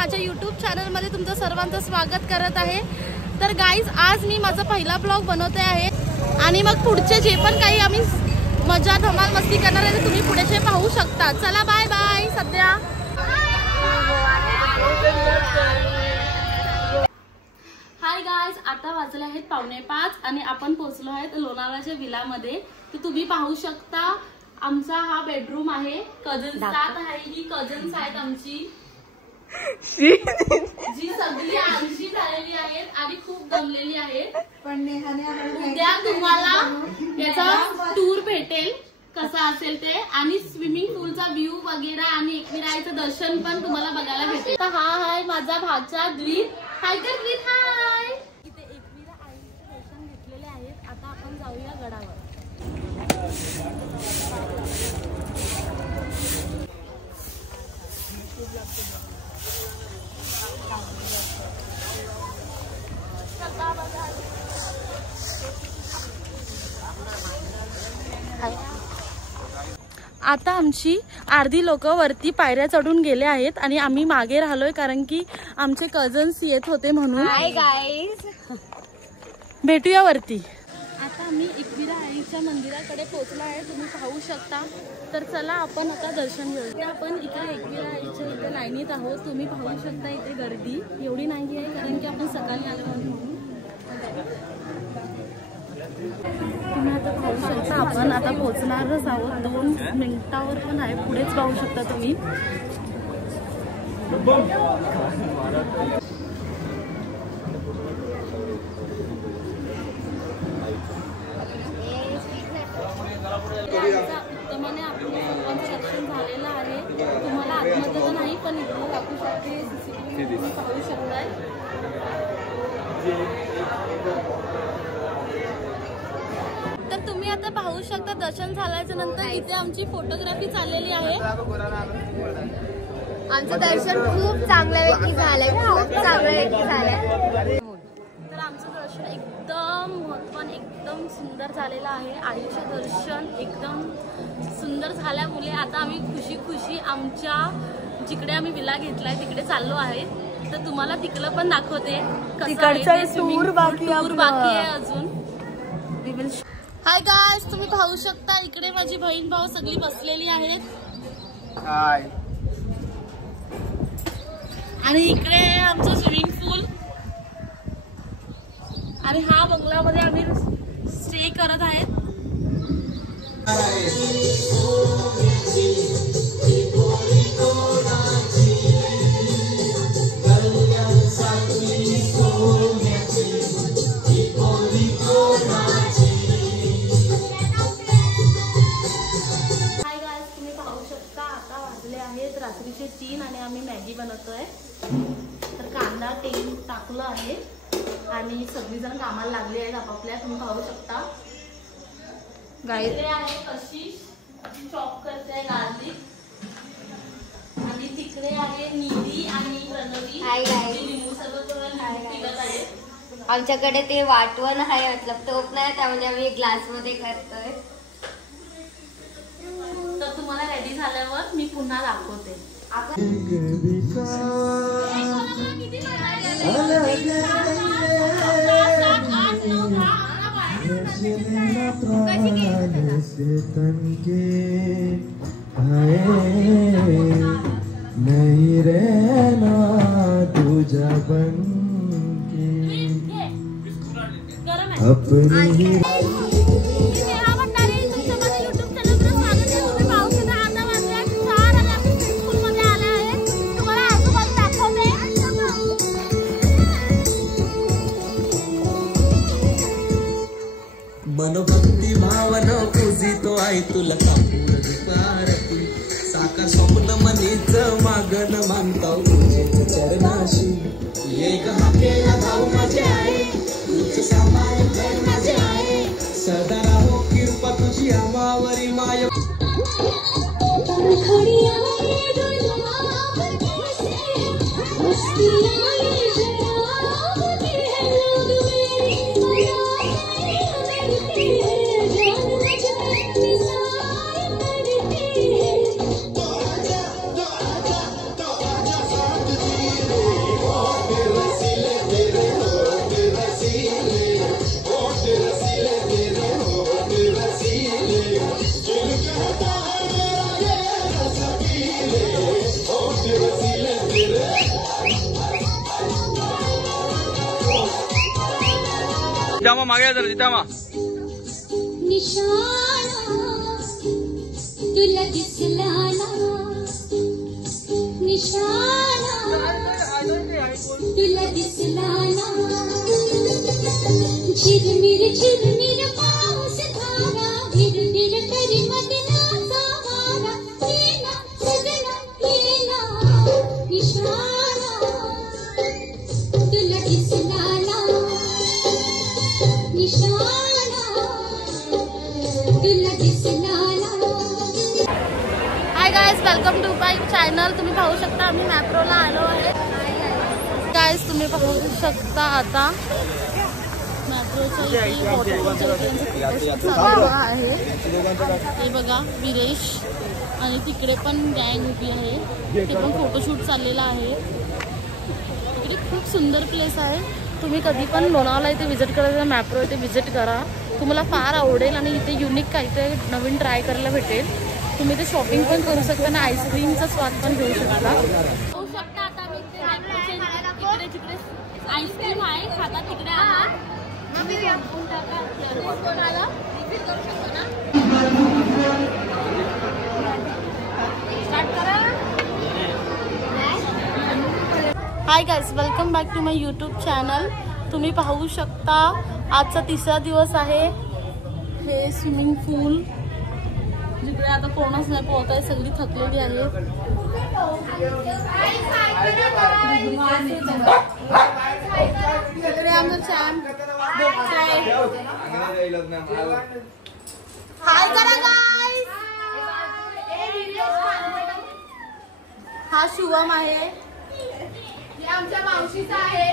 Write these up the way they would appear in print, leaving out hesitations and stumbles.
माझ्या यूट्यूब चॅनलमध्ये तुमचं सर्वांचं स्वागत करत आहे। तर गाईज आज मी माझा पहिला ब्लॉग बनवते आहे आणि मग पुढचे जे पण काही आम्ही मजा धमाल मस्ती करणार आहे ते तुम्ही पुढेचे पाहू शकता। चला बाय बाय। सध्या हाय गाईज, आता वाजले आहेत 4:45 आणि आपण पोहोचलो आहेत लोणावळ्याच्या विलामध्ये। तर तुम्ही पाहू शकता आमचा हा बेडरूम आहे। कझन्स आहे, ही कझन्स आहेत आमची जी सगळी आळशी झालेली आहेत आणि खूप दमलेली आहेत। पण उद्या तुम्हाला याचा टूर भेटेल कसा असेल ते, आणि स्विमिंग पूलचा व्ह्यू वगैरे आणि एकविराईचं दर्शन पण तुम्हाला बघायला भेटेल। तर हा आहे माझा भाचा द्वीप। हाय कर द्वीप, हाय। इथे एकविरा आईचे दर्शन घेतलेले आहेत। आता आपण जाऊया गडावर। आता आमची अर्धी लोक वरती पायऱ्या चढून गेले आहेत आणि आम्ही मागे राहिलोय कारण की आमचे कझन्स येत होते म्हणून। हाय गाईज, भेटूया वरती। आता आम्ही एकविरा आईच्या मंदिराकडे पोहोचलो आहे, तुम्ही पाहू शकता। तर चला आपण आता दर्शन घेऊया। आपण इकडे एकविरा आईच्या इथे लाईनीत आहोत। तुम्ही पाहू शकता इथे गर्दी एवढी नाही आहे कारण की आपण सकाळी आलो म्हणून। तुम्ही आता पाहू शकता आपण आता पोहोचणारच आहोत। 2 मिनिटावर पण आहे, पुढेच पाहू शकता तुम्ही। उत्तमाने आपलं सर्वांचं रक्षण झालेलं आहे। तुम्हाला आतमध्ये तर नाही पण इकडे दाखवू शकते, CCTV पाहू शकताय। तर तुम्ही आता पाहू शकता दर्शन झाल्याच्या नंतर इथे आमची फोटोग्राफी चाललेली आहे। आमचं दर्शन खूप चांगल्यापैकी झालंय, खूप चांगल्यापैकी झालंय। तर आमचं दर्शन एकदम महत्वाने एकदम सुंदर झालेलं आहे। आईचं दर्शन एकदम सुंदर झाल्यामुळे आता आम्ही खुशी खुशी आमच्या जिकडे आम्ही विला घेतलाय तिकडे चाललो आहे। तर तुम्हाला तिकडं पण दाखवते कसं टूर बाकी आहे अजून। हाय गाइस, तुम्ही पाहू शकता इकडे माझी बहीण भाऊ सगळी बसलेली आहेत। हाय। आणि इकडे आमचं स्विमिंग पूल आणि हा बंगल्यामध्ये आम्ही स्टे करत आहेत। रात्रीचे 3 आणि आम्ही मॅगी बनवतोय। तर कांदा तेल टाकलं आहे आणि सगळीजण कामाला लागले आहेत आपापल्या। तुम्ही पाहू शकता इकडे आहे कशी चॉप करते गार्लिक, आणि तिकडे आहे निधी आणि प्रणवी लिंबू सरबत पिकत आहे। आमच्याकडे ते वाटवण आहे, मतलब टोप नाही, त्यामुळे आम्ही ग्लास मध्ये करतोय। तर तुम्हाला रेडी झाल्यावर मी पुन्हा दाखवते। नहीं रहना तुझा बन के अपनी मनोभक्ती भावना पूजितो आई तुला कापूर अधिकारती साकार स्वप्न मनीच मागण मानता तुझे चरणाशी ये गहाकेला धाव माझे आई तुझे सामाय कर माझे आई सदा राहो कृपा तुझी आमावरी माय मागे जरा जिता मा तुला दिसला ना निशाणा तुला दिसला ना झिरमिर पाऊस धारा गिरगिर करी मदनाचा वारा येना सजना येना निशाणा तुला दिसला ना निशाणा तुला दिसला ना. Hi guys, welcome to my channel. तुम्ही पाहू शकता आम्ही मॅप्रोला आलो आहे. गाइस तुम्ही पाहू शकता आता मॅप्रोच्या आहे. हे बघा विरेश आणि तिकडे पण गँग उभी आहे. ते पण फोटोशूट चाललेला आहे. इकडे खूप सुंदर प्लेस आहे. तुम्ही कधी पण लोणावळा इथे व्हिजिट करायचं, मॅप्रो इथे व्हिजिट करा. तुम्हाला फार आवडेल आणि इथे युनिक काहीतरी नवीन ट्राय करायला भेटेल. तुम्ही ते शॉपिंग पण करू शकता आणि आईस्क्रीमचा स्वाद पण घेऊ शकता. होऊ शकता आता मी इकडे जिकडे आईस्क्रीम आहे खाता तिकडे आला कोणाला विजिट करू शकतो ना. स्टार्ट करा. Hi guys, welcome back to my YouTube channel. तुम्ही पाहू शकता आजचा तिसरा दिवस आहे. हे स्विमिंग पूल जिकडे आता कोणच नाही पोहत आहे, सगळी थकलेली आहे. हाय करा गाइस. हा शिवम आहे. हे आमच्या मावशीचा आहे.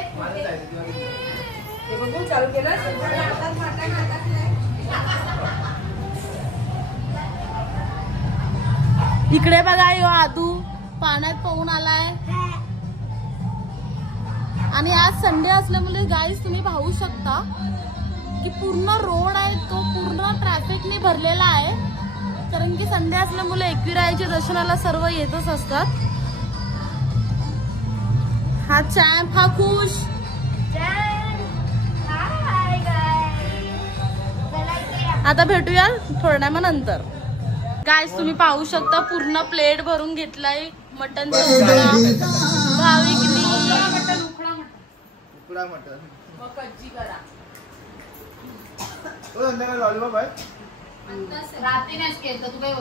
चालू केलं. इकडे बघा यो आदू पाण्यात पोहून आलाय. आणि आज संडे असल्यामुळे गाईज तुम्ही पाहू शकता की पूर्ण रोड आहे तो पूर्ण ट्रॅफिकने भरलेला आहे. कारण की संडे असल्यामुळे एकविराईच्या दर्शनाला सर्व येतच असतात. हा चॅम्प, हा खुश. आता भेटूया थोड्या मग नंतर. गाइस तुम्ही पाहू शकता पूर्ण प्लेट भरून घेतलाय मटन. भाविकनी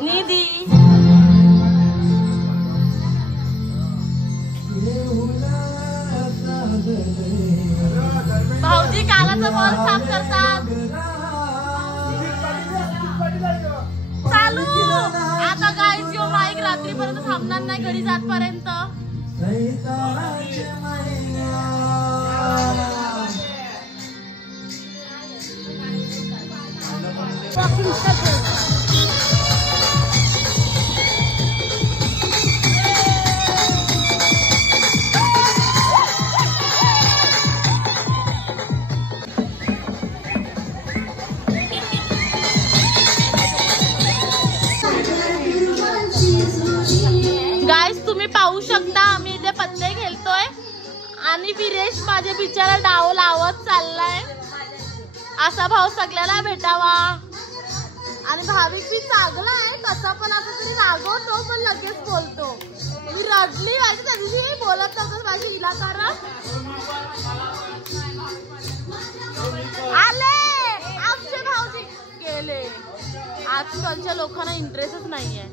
निधी भाऊजी कालाचा बॉल साफ करतात. चालू आता गाईज यो माईक रात्रीपर्यंत थांबणार नाही घरी जातपर्यंत. पाहू शकता आम्ही इथे पत्ते खेळतोय आणि विरेश माझे बिचारा डाव लावत चाललाय. असा भाऊ सगळ्याला भेटावा. आणि भाविक बी चांगला आहे, कसा पण असं तरी रागवतो पण लगेच बोलतो. मी रडली माझी बोलत नव्हतं माझी हिला कारण आले आमचे भाऊजी गेले. आजकालच्या लोकांना इंटरेस्टच नाहीये.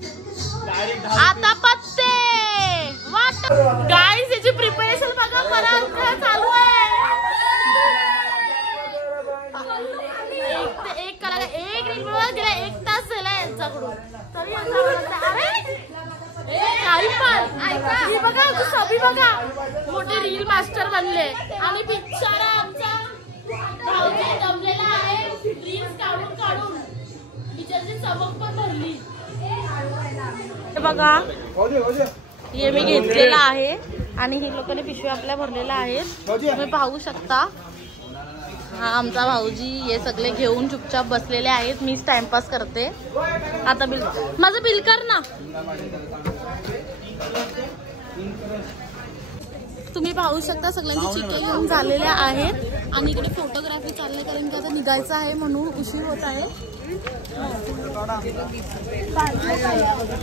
आता पत्ते गाइस याची प्रिपरेशन बघा परत चालू आहे. एक कला एक गेला 1 तास झाला यांच्याकडून तरी काही पण ही बघा सभी बघा मोठे रील मास्टर बनले. आणि बिचारा आमचा भाऊजी जमलेला आहे रील्स काढून काढून बिचाराची चमक पण भरली. बघा हे मी घेतलेला आहे आणि ही लोकांनी पिशवी आपल्या भरलेल्या आहेत. तुम्ही पाहू शकता. हा आमचा भाऊजी हे सगळे घेऊन चुपचाप बसलेले आहेत. मीच टाइमपास करते. आता बिल माझं बिल कर ना. तुम्ही पाहू शकता सगळ्यांची चिके घेऊन झालेल्या आहेत आणि इकडे फोटोग्राफी चालली कारण की आता निघायचं आहे म्हणून उशीर होत आहे.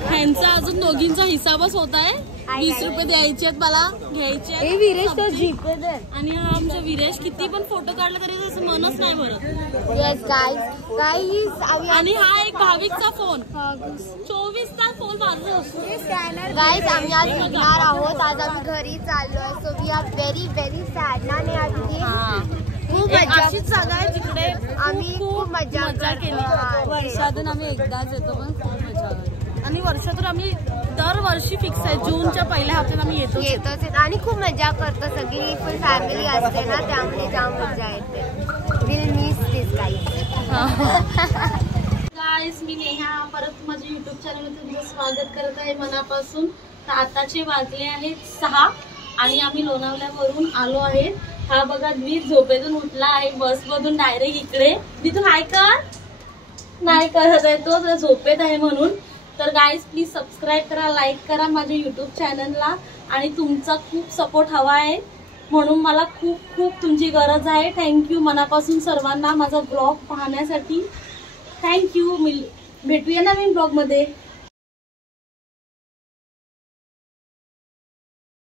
ह्यांचा अजून दोघींचा हिसाबच होत आहे. 20 रुपये द्यायचे आहेत मला, घ्यायचे आणि हा आमचा विरेश किती पण फोटो काढला तरी त्याचं मनच नाही भरत. आणि हा एक भाविकचा फोन 24 तास फोन वाजत असतो. गाईज आम्ही आज निघणार आहोत, आज आम्ही घरी चाललोय. So we are very very sad ना. खूप अशीच जागा आहे जिकडे आम्ही खूप मजा केली. वर्षातून आम्ही एकदाच येतो पण खूप मजा करतो आणि वर्षातून आम्ही दरवर्षी फिक्स आहे जूनच्या पहिल्या हप्त्यात आम्ही येतोच आणि खूप मजा करतो. सगळी फुल फॅमिली असते ना त्यामुळे जाम मजा येते. Will miss this guys. मी नेहा परत माझ्या युट्यूब चॅनलमध्ये तुमचं स्वागत करत आहे मनापासून. तर आताचे वाजले आहेत 6 आणि आम्ही लोणावल्यावरून आलो आहे. हा बघा द्वीप झोपेतून उठला आहे बसमधून डायरेक्ट इकडे. तिथून हाय कर नाही करत आहे तो, झोपेत आहे म्हणून. तर गाईज प्लीज सबस्क्राईब करा, लाईक करा माझ्या युट्यूब चॅनलला आणि तुमचा खूप सपोर्ट हवा आहे म्हणून मला खूप खूप तुमची गरज आहे. थँक्यू मनापासून सर्वांना माझा ब्लॉग पाहण्यासाठी. थँक्यू. भेटूया नवीन ब्लॉगमध्ये.